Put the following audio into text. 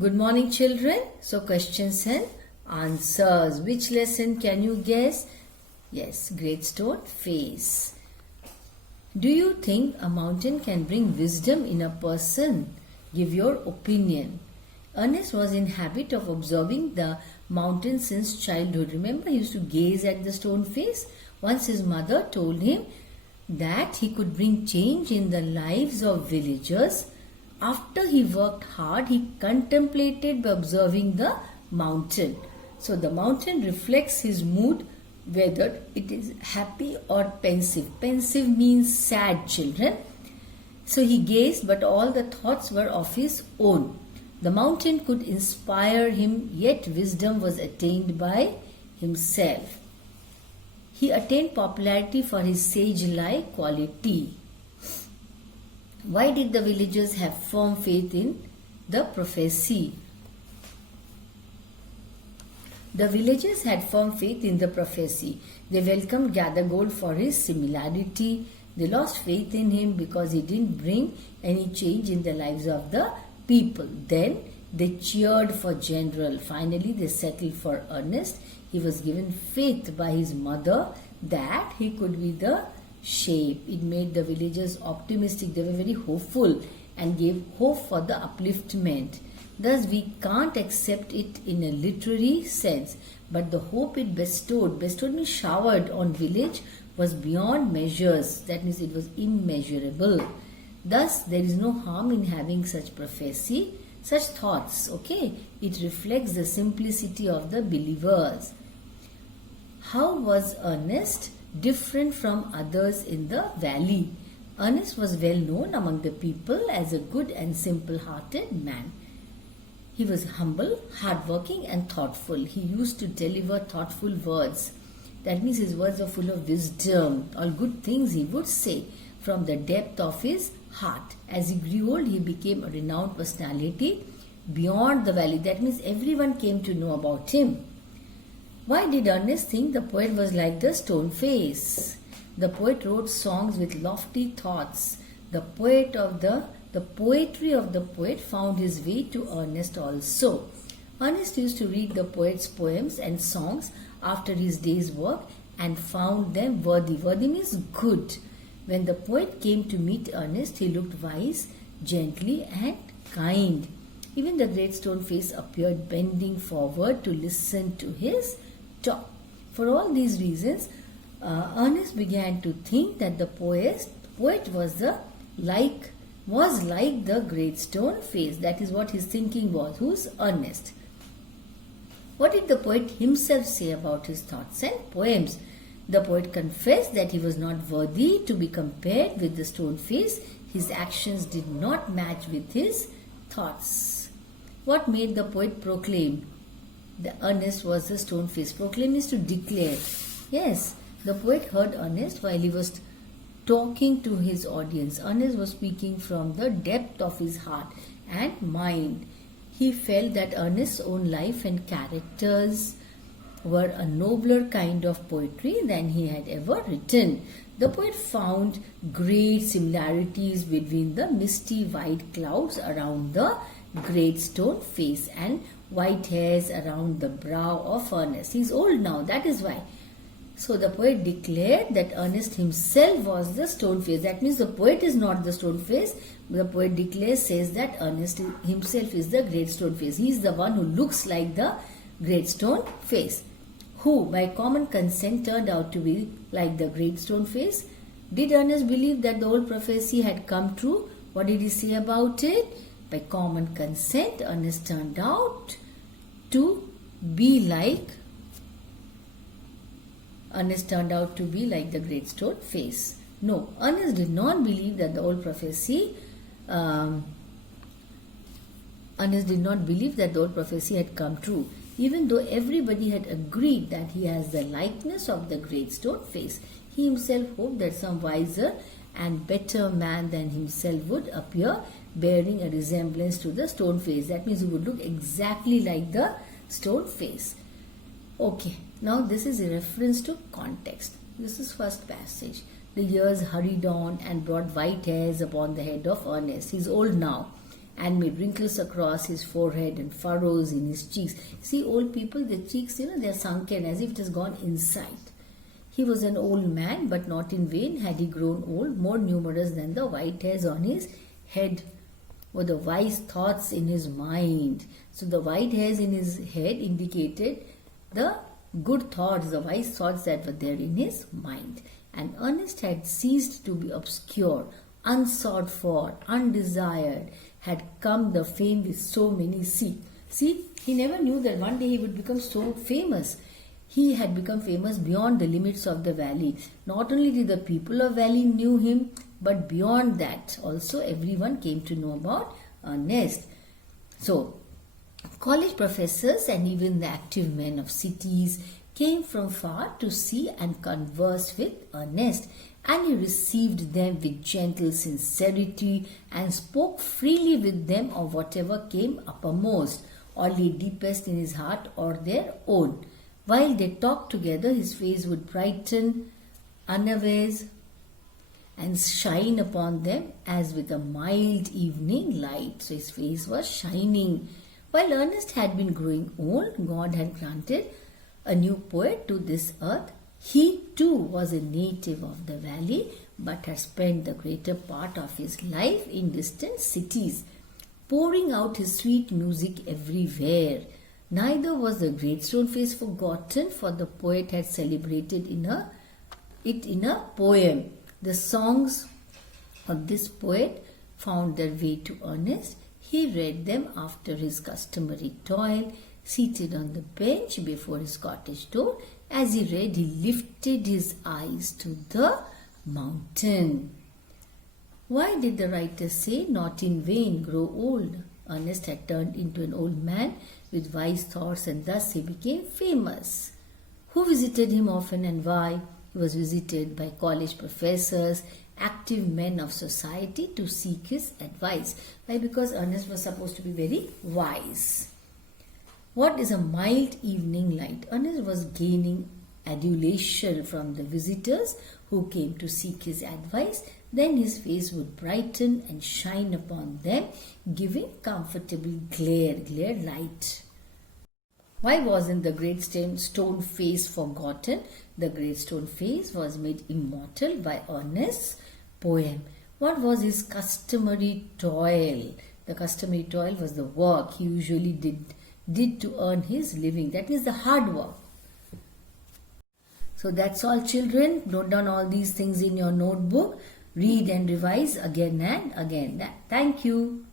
Good morning, children. So, questions and answers. Which lesson can you guess? Yes, Great Stone Face. Do you think a mountain can bring wisdom in a person? Give your opinion. Ernest was in habit of observing the mountain since childhood. Remember, he used to gaze at the stone face. Once his mother told him that he could bring change in the lives of villagers. After he worked hard, he contemplated by observing the mountain. So the mountain reflects his mood, whether it is happy or pensive. Pensive means sad, children. So he gazed, but all the thoughts were of his own. The mountain could inspire him, yet wisdom was attained by himself. He attained popularity for his sage-like quality. Why did the villagers have firm faith in the prophecy? The villagers had firm faith in the prophecy. They welcomed Gathergold for his similarity. They lost faith in him because he didn't bring any change in the lives of the people. Then they cheered for General. Finally, they settled for Ernest. He was given faith by his mother that he could be the shape. It made the villagers optimistic. They were very hopeful and gave hope for the upliftment. Thus, we can't accept it in a literary sense, but the hope it bestowed means showered on village, was beyond measures. That means it was immeasurable. Thus, there is no harm in having such prophecy, such thoughts. Okay, it reflects the simplicity of the believers. How was Ernest different from others in the valley? Ernest was well known among the people as a good and simple-hearted man. He was humble, hardworking and thoughtful. He used to deliver thoughtful words. That means his words were full of wisdom. All good things he would say from the depth of his heart. As he grew old, he became a renowned personality beyond the valley. That means everyone came to know about him. Why did Ernest think the poet was like the stone face? The poet wrote songs with lofty thoughts. The poetry of the poet found his way to Ernest also. Ernest used to read the poet's poems and songs after his day's work and found them worthy. Worthy means good. When the poet came to meet Ernest, he looked wise, gently and kind. Even the great stone face appeared bending forward to listen to his talk. For all these reasons, Ernest began to think that the poet was like the great stone face. That is what his thinking was. Who's Ernest? What did the poet himself say about his thoughts and poems? The poet confessed that he was not worthy to be compared with the stone face. His actions did not match with his thoughts. What made the poet proclaim the Ernest was the stone face? Proclaim is to declare. Yes, the poet heard Ernest while he was talking to his audience. Ernest was speaking from the depth of his heart and mind. He felt that Ernest's own life and characters were a nobler kind of poetry than he had ever written. The poet found great similarities between the misty white clouds around the great stone face and white hairs around the brow of Ernest. He is old now, that is why. So the poet declared that Ernest himself was the stone face. That means the poet is not the stone face. The poet says that Ernest himself is the great stone face. He is the one who looks like the great stone face, who by common consent turned out to be like the great stone face. Did Ernest believe that the old prophecy had come true? What did he say about it? By common consent, Ernest turned out to be like the great stone face. No, Ernest did not believe that the old prophecy had come true. Even though everybody had agreed that he has the likeness of the great stone face, he himself hoped that some wiser and better man than himself would appear, bearing a resemblance to the stone face. That means he would look exactly like the stone face. Okay, now this is a reference to context. This is first passage. The years hurried on and brought white hairs upon the head of Ernest. He is old now and made wrinkles across his forehead and furrows in his cheeks. See, old people, their cheeks, they're sunken as if it has gone inside. He was an old man, but not in vain had he grown old. More numerous than the white hairs on his head were the wise thoughts in his mind. So the white hairs in his head indicated the good thoughts, the wise thoughts that were there in his mind. And Ernest had ceased to be obscure, unsought for, undesired, had come the fame with so many seek. See, he never knew that one day he would become so famous. He had become famous beyond the limits of the valley. Not only did the people of valley knew him, but beyond that also everyone came to know about Ernest. So, college professors and even the active men of cities came from far to see and converse with Ernest, and he received them with gentle sincerity and spoke freely with them of whatever came uppermost or lay deepest in his heart or their own. While they talked together, his face would brighten unawares and shine upon them as with a mild evening light. So his face was shining. While Ernest had been growing old, God had granted a new poet to this earth. He too was a native of the valley, but had spent the greater part of his life in distant cities, pouring out his sweet music everywhere. Neither was the great stone face forgotten, for the poet had celebrated it in a poem. The songs of this poet found their way to Ernest. He read them after his customary toil, seated on the bench before his cottage door. As he read, he lifted his eyes to the mountain. Why did the writer say, "Not in vain grow old"? Ernest had turned into an old man with wise thoughts, and thus he became famous. Who visited him often and why? He was visited by college professors, active men of society to seek his advice. Why? Because Ernest was supposed to be very wise. What is a mild evening light? Ernest was gaining adulation from the visitors who came to seek his advice. Then his face would brighten and shine upon them, giving comfortable glare light. Why wasn't the great stone face forgotten? The great stone face was made immortal by Ernest's poem. What was his customary toil? The customary toil was the work he usually did to earn his living. That is the hard work. So that's all, children. Note down all these things in your notebook. Read and revise again and again. Thank you.